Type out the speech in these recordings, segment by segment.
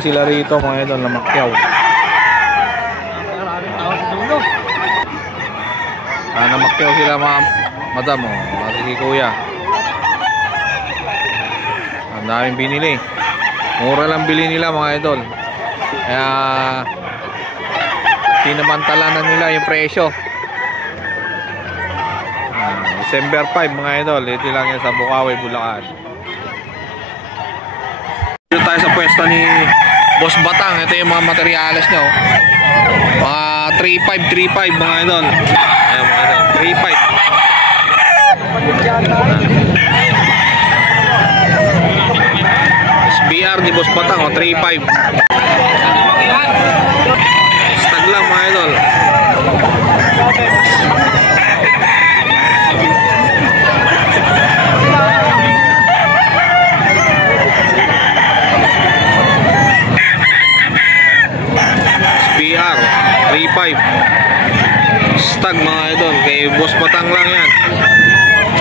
sila rito mga idol na Macquiao. Na Macquiao sila madam, si kuya. Ang daming binili. Mura lang bili nila mga idol. Kaya sinamantala na nila yung presyo. December 5 mga idol. Ito lang yan sa Bukawi, Bulacan. Dito tayo sa pwesto ni Boss Batang. Ito yung mga materyales niya. Mga 3.5 mga idol. Ayan mga idol. 3.5. SBR ni Boss Batang. 3.5. Stag lang mga idol. SBR 3.5 stag mga idol. Kay Boss Batang lang yan.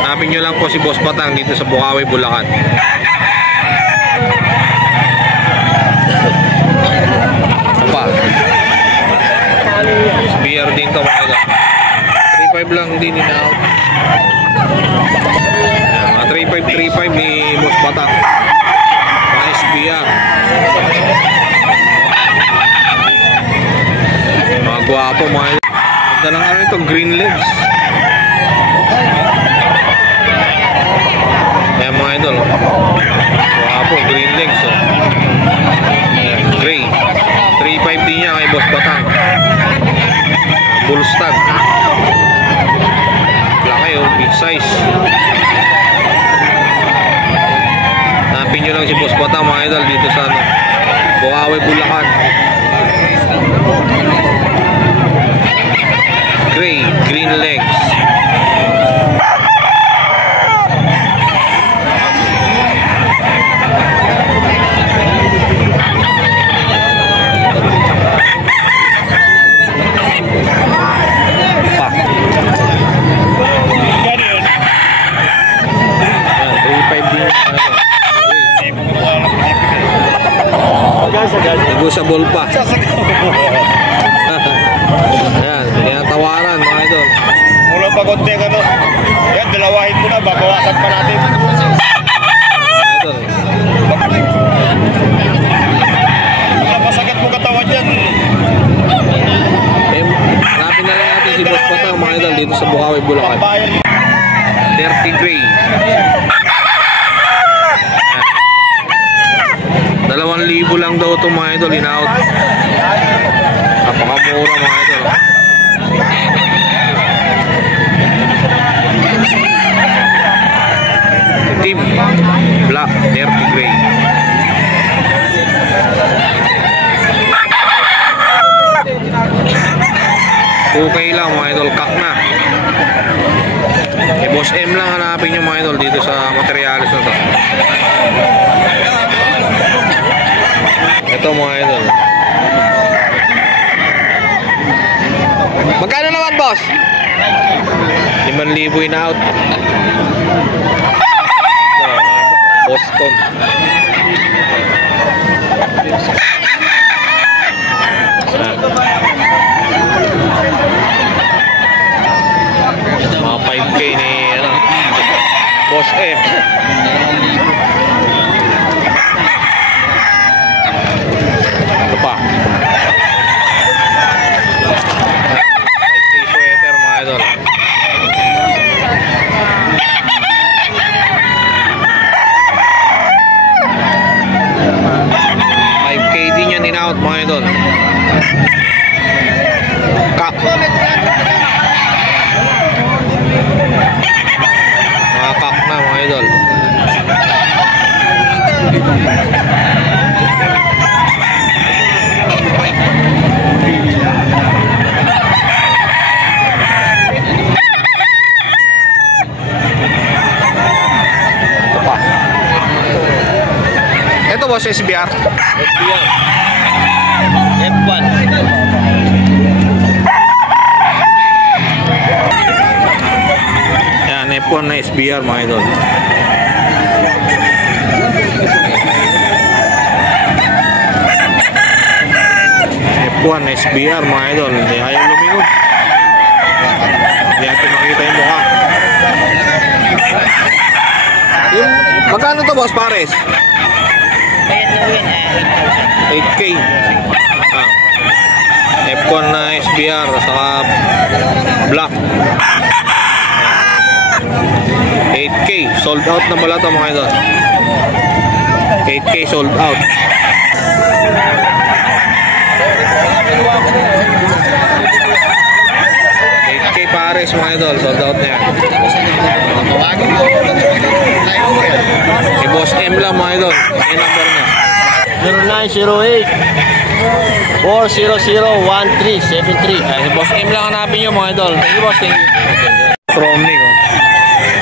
Hanapin nyo lang po si Boss Batang dito sa Bukawi, Bulacan. Apa SBR din to mga idol. 3.5 lang din in-out. 3.5 ni Boss Batang. Mga SBR. Mga guwapo mga idol. Ganda lang ano ito, green legs. Ayan mga idol. Guwapo, green legs. Ayan, gray. 3.5 din niya kay Boss Batang. Full stag. Laki oh, big size. Hanapin nyo lang si Boss Batang mga idol dito sa Bukawi, Bulacan. Gray, green legs. Pa. Ayan, 3.5 din. Negosable pa. Ayan, tinatawaran mga idol. Mula pa konti ano. Yan, dalawahin mo na, babawasan pa natin. Idol. Napasagat mo katawan dyan. Hanapin na lang natin si Boss Batang mga idol dito sa Bukawi, Bulacan. 30 gray. 2,000 lang daw itong mga idol, in-out. Napakamura mga idol. Team black, 30 gray. Okay lang mga idol, kak na. Boss M lang hanapin nyo mga idol dito sa materialis na to. Ito mga idol. Magkano naman boss? 5,000 in-out. Boston. Mga 5K ni Boss M. Ito pa. 5K sweater mga idol. In-out mga idol. Kak. Mga kak na mga idol. Ito pa. Ito boss SBR. SBR. F1. Yan, F1 na SBR mga idol. F1 SBR mga idol. Hindi ayaw lumingon. Hindi natin makita yung mukha. Yung, magkano to boss pares? 8K. F1 na SBR saka black. 8K. Sold out na pala ito mga idol. 8K sold out. Pares mga idol, sold out na yan. Boss M lang mga idol. Yung number na 0908 4001373. Si Boss M lang hanapin nyo mga idol. Thank you boss, thank you. Romnick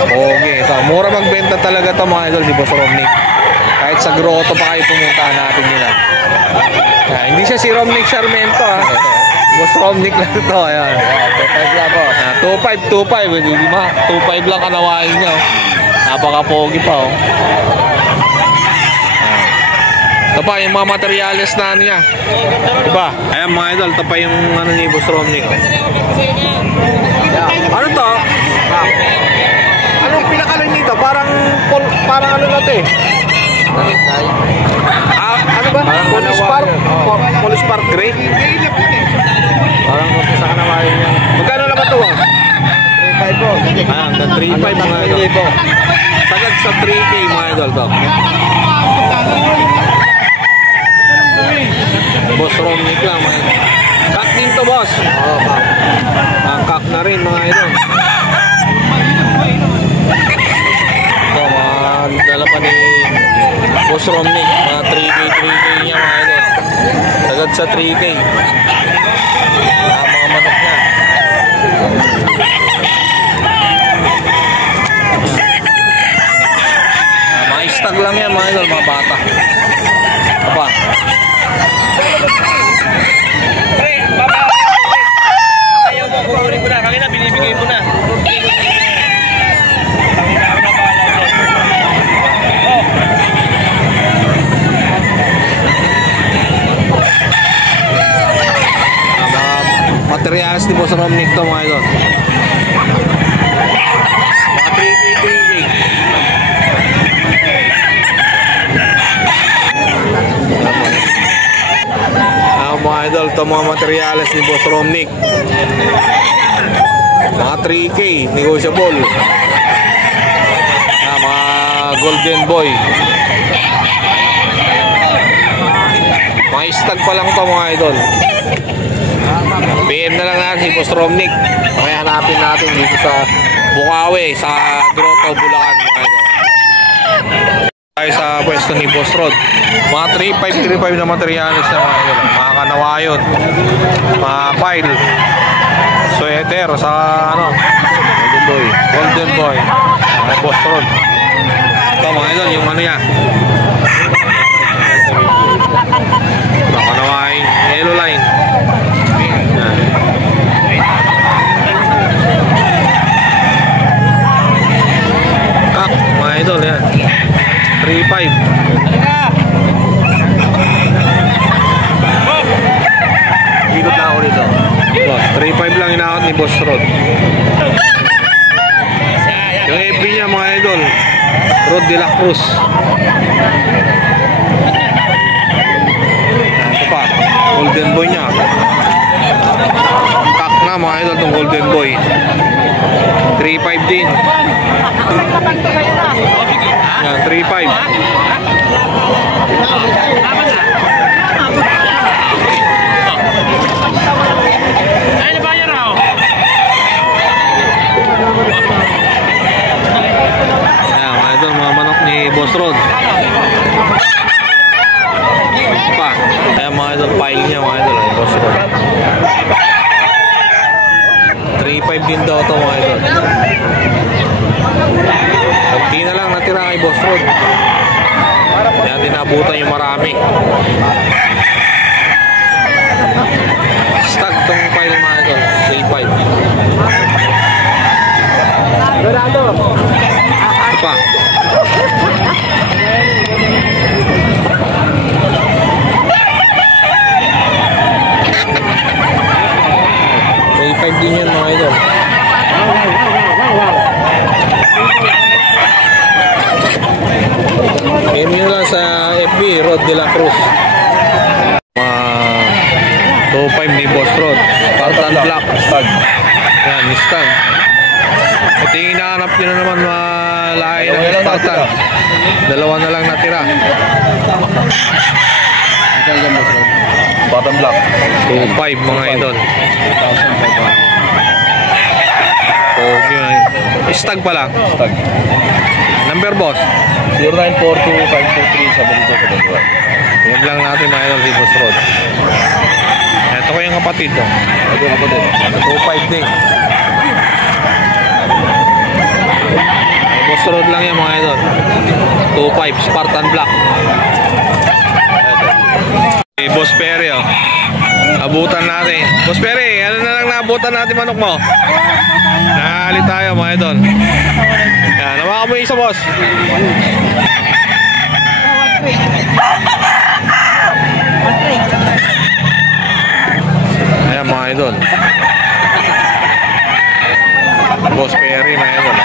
okay, ito. Mura magbenta talaga ito mga idol si Boss Romnick. Kahit sa grotto pa kayo pumunta, hanapin nila. Hindi siya si Romnick Sarmiento ha. Boss Romnick lang ito. Ayan. 25 lang kanawain niya. Napaka-pogi pa oh. Ito pa yung mga materyales na ano niya. Diba? Ayan mga idol, ito pa yung ano ni Boss Romnick. Ano to? Anong pinakalan nito? Parang ano na ito eh. Ano ba? Polispark gray? Parang gusto sa kanawain niya. Magkano naman ito? 3.5 po. Hanggang 3.5 mga idol. Sagad sa 3K mga idol to. Boss Romnick lang mga idol. Kak din to boss. Oo, kak na rin mga idol. Ito mga dala pa ni Boss Romnick. Mga 3K niya mga idol. Sagad sa 3K. Mga manok niya. Mga istag lang yan mga idol, mga bata. Apa? Ayaw mo, kukunin ko na. Kanina binibigay mo na. Materials ni Boss Romnick to mga idol. Mga 3K. Mga idol, to mga materials ni Boss Romnick. Mga 3K, negotiable. Mga golden boy. Mga istag pa lang to mga idol. PM na lang natin si Boss Romnick. Okay, hanapin natin dito sa Bukawi, sa Grotto, Bulacan mga idol. Tayo sa pwesto ni Boss Rod. Mga 3.5 na materials na mga idol. Mga kanawayon, mga file, sweater sa ano, golden boy, mga Boss Rod. Ito mga idol, yung ano yan, mga kanawain, yellow line. Kak, mga idol yan, 3.5. Ikot na ako dito. 3.5 lang inaakot ni Boss Rod. Yung FB niya mga idol, Rod de la Cruz. Ito pa, golden boy niya. Kak na mga idol itong golden boy. 3.5 din. Yan, 3.5. Ayan, mga idol, mga manok ni Boss Rod. Pa, ayan mga idol, pile niya mga idol, Boss Rod. 3.5 din daw ito mga idol. Kunti na lang natira kay Boss Rod. Kaya tinabutan yung marami. Stag tong pile mga idol, 3.5. Ito pa. 2.5 ni Boss Rod. Spartan Black. Stag. Yan, Mustang. Ito yung hinahanap nyo na naman malahay ng Spartan. Dalawa na lang natira. Spartan Black. 2.5 mga idol. Okay. Stag pa lang. Stag. Number boss. 0942-523-7271. Yan lang natin mga idol si Boss Rod. Ito ko yung kapatid. Ito yung kapatid. 2.5 din. Boss Rod lang yan mga idol. 2.5 Spartan Black. Ito. Si Boss Perry oh. Abutan natin. Boss Perry, ano na lang naabutan natin manok mo? Nakakali tayo mga idol. Yan, nawakan mo yung isa boss. Ayan mga idol. Boss Perry mga idol.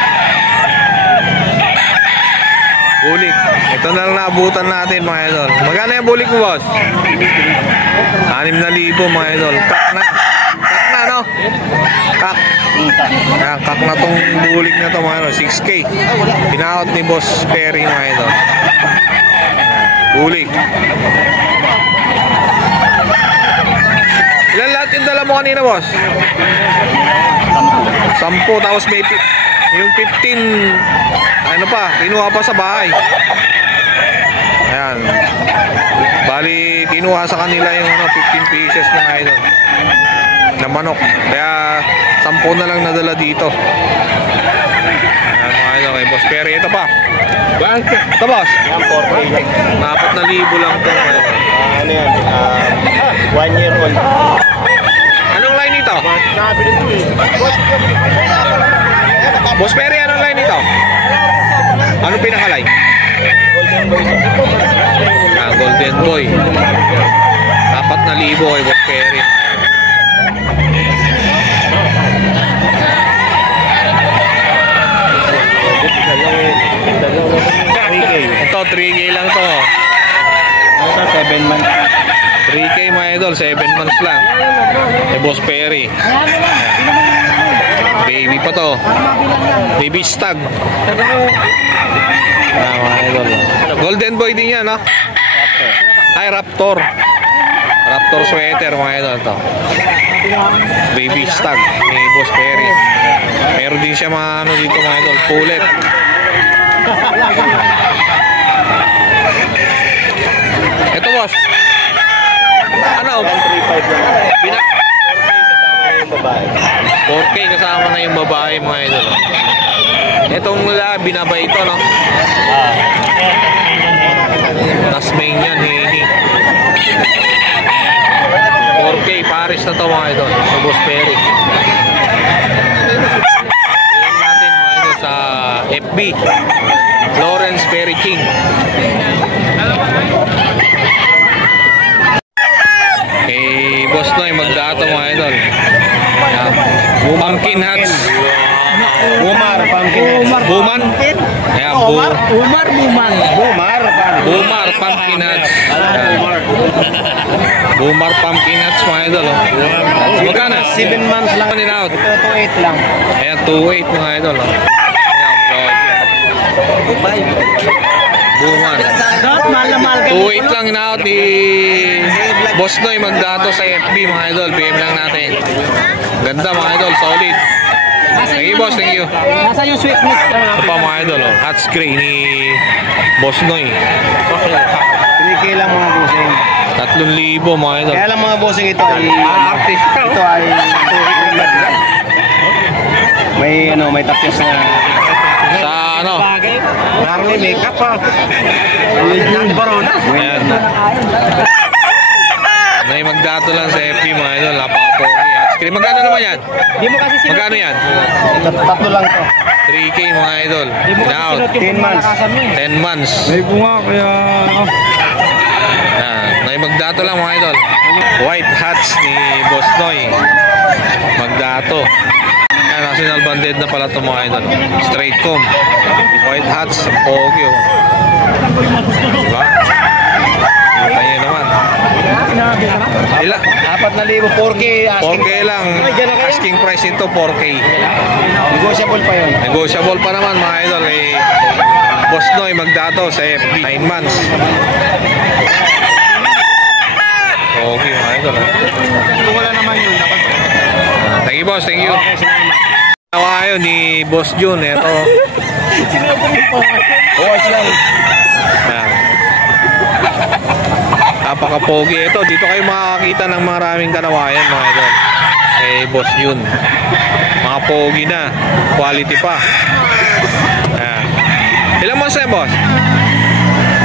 Bulik. Ito na lang naabutan natin mga idol. Magkano yung bulik mo boss? 6,000 mga idol. Kak na. Kak na no? Kak. Ayan, kak na tong bulik na to mga idol. 6K. Pinaot ni Boss Perry mga idol. Bulik. Ilan lahat yung dala mo kanina boss? 10 tapos may yung 15 ano pa, kinuha pa sa bahay. Ayan. Bali, kinuha sa kanila yung 15 pieces mga idol na manok. Kaya 10 na lang nadala dito. Ayan mga idol, kay Boss Perry. Ito pa. Ito boss. Yan, 4 4,000 lang ito. ano yan? 1 year old. Anong line ito? Boss Perry, anong line ito? Anong pinaka-line? Golden Boy. 4,000 kay Boss Perry. Ito, 3K lang to. Ito, 7 months. 3K mga idol, 7 months lang. Kay Boss Perry. Baby pa to. Baby stag. Mga idol. Golden Boy din yan, no? Ay, Raptor. Raptor sweater, mga idol to. Baby stag ni Boss Perry. Meron din siya mga ano dito, mga idol. Pullet. Ito, boss. Ano? 135 lang. 4K kasama na yung babae, mga idol. Itong binabay ito, no? Tasmanian, hini. 4K, Paris na to mga idol. Sa Boss Perry. Tingnan natin mga idol sa FB. Lawrence Perry King. Eh, Boss Noy, magdato mga idol. Pumpkin hats. Bumar, pumpkin. Buman? Ayan, Bumar, Bumar pumpkin hats. Bumar pumpkin hats mga idol. Magkano? 7 months lang. Ano out? Ito, 2.8 lang. Ayan, 2.8 mga idol. Ayan, Bumar. 2.8 lang in-out ni Boss Noy, magdato sa FB mga idol. PM lang natin. Ganda mga idol, solid. Thank you boss, thank you. Nasaan yung sweetness? Ito pa mga idol, hats gray ni Boss Noy. 3K lang mga bossing. 3,000 mga idol. Kaya lang mga bossing ito ay may tapos na. Sa ano? May makeup pa. Ayan. May magdato lang sa FB mga idol, napaka-pogi. Hats gray. Magkano naman yan? Di mo kasi Magkano yan? Tatlo lang to. 3K mga idol. Di mo kasi In-out. sinot yung 10 months. 10 months. May bunga kaya May magdato lang mga idol. White hats ni Boss Noy. Magdato. National banded na pala ito mga idol. Straight comb. White hats. Pogi. Diba? Kita nyo naman. Ila, 4,000, 4K. 4K lang. Asking price nito 4K. Negotiable pa yun. Negotiable pa naman mga idol. Eh, Boss Noy magdato sa FB. 9 months. Okay mga idol. Kung wala naman yun, dapat. Thank you boss, thank you. Okay, salamat. Tawa kayo ni Boss Jun. Ito. Bukas lang. Ayan. Napaka-pogi. Ito, dito kayo makakakita ng maraming kanawayan mga idol. Kay Boss Jun. Mga pogi na. Quality pa. Ayan. Ilang months na boss?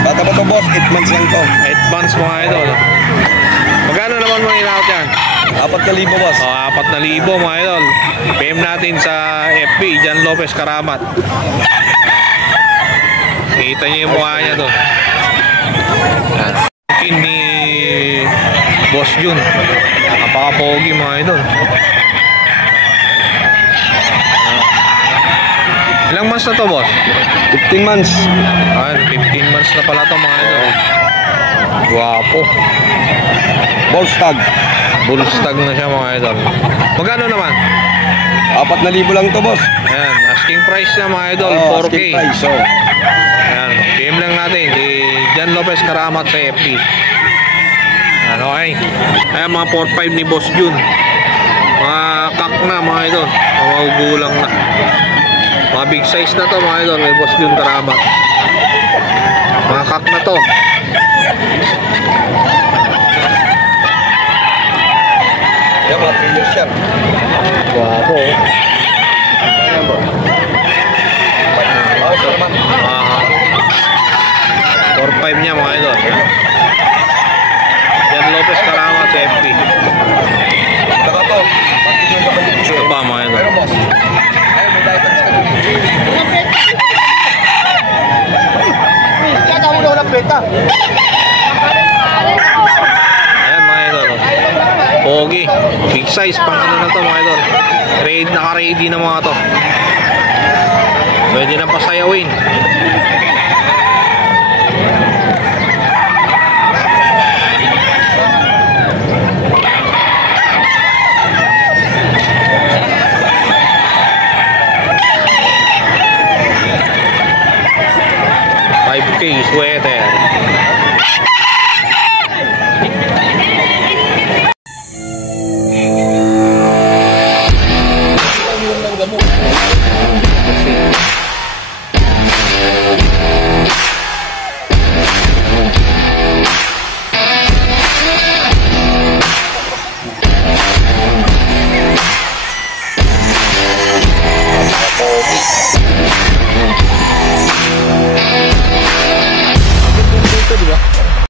Bata ba to boss? 8 months lang to. 8 months mga idol. Magkano naman mga inakot yan? 4,000 boss. 4,000 mga idol. PM natin sa FB, Jan Lopez Karamat. Kita niyo yung mukha niya doon. Ni Boss Jun. Napaka-pogi mga idol. Ilang months na to boss? 15 months. Ayan, 15 months na pala to mga idol. Guwapo. Bullstag. Bullstag na siya mga idol. Magkano naman? 4,000 lang to boss. Ayan, asking price na mga idol, 4K. Asking price, so. Ayan, PM lang natin si Jan Lopez Karamat sa FB. Ayan, okay. Ayan, mga 4-5 ni Boss Jun. Mga kak na mga idol. Mga magugulang na. Mga big size na to mga idol, may Boss Jun Karamat. Mga kak na to. Yan, mga 3 years yan. Guwapo. Ayan bro. Okay naman. 4-5 niya mga idol. Jan Lopez Karamat sa FB. Saka to. Ito pa mga idol. Pero boss. Ayun, may diet sa kanila. Kaya tawag daw ng peta. Ayan mga idol. Pogi. Big size pang ano na to mga idol. Naka-ready na mga to. Pwede na pasayawin.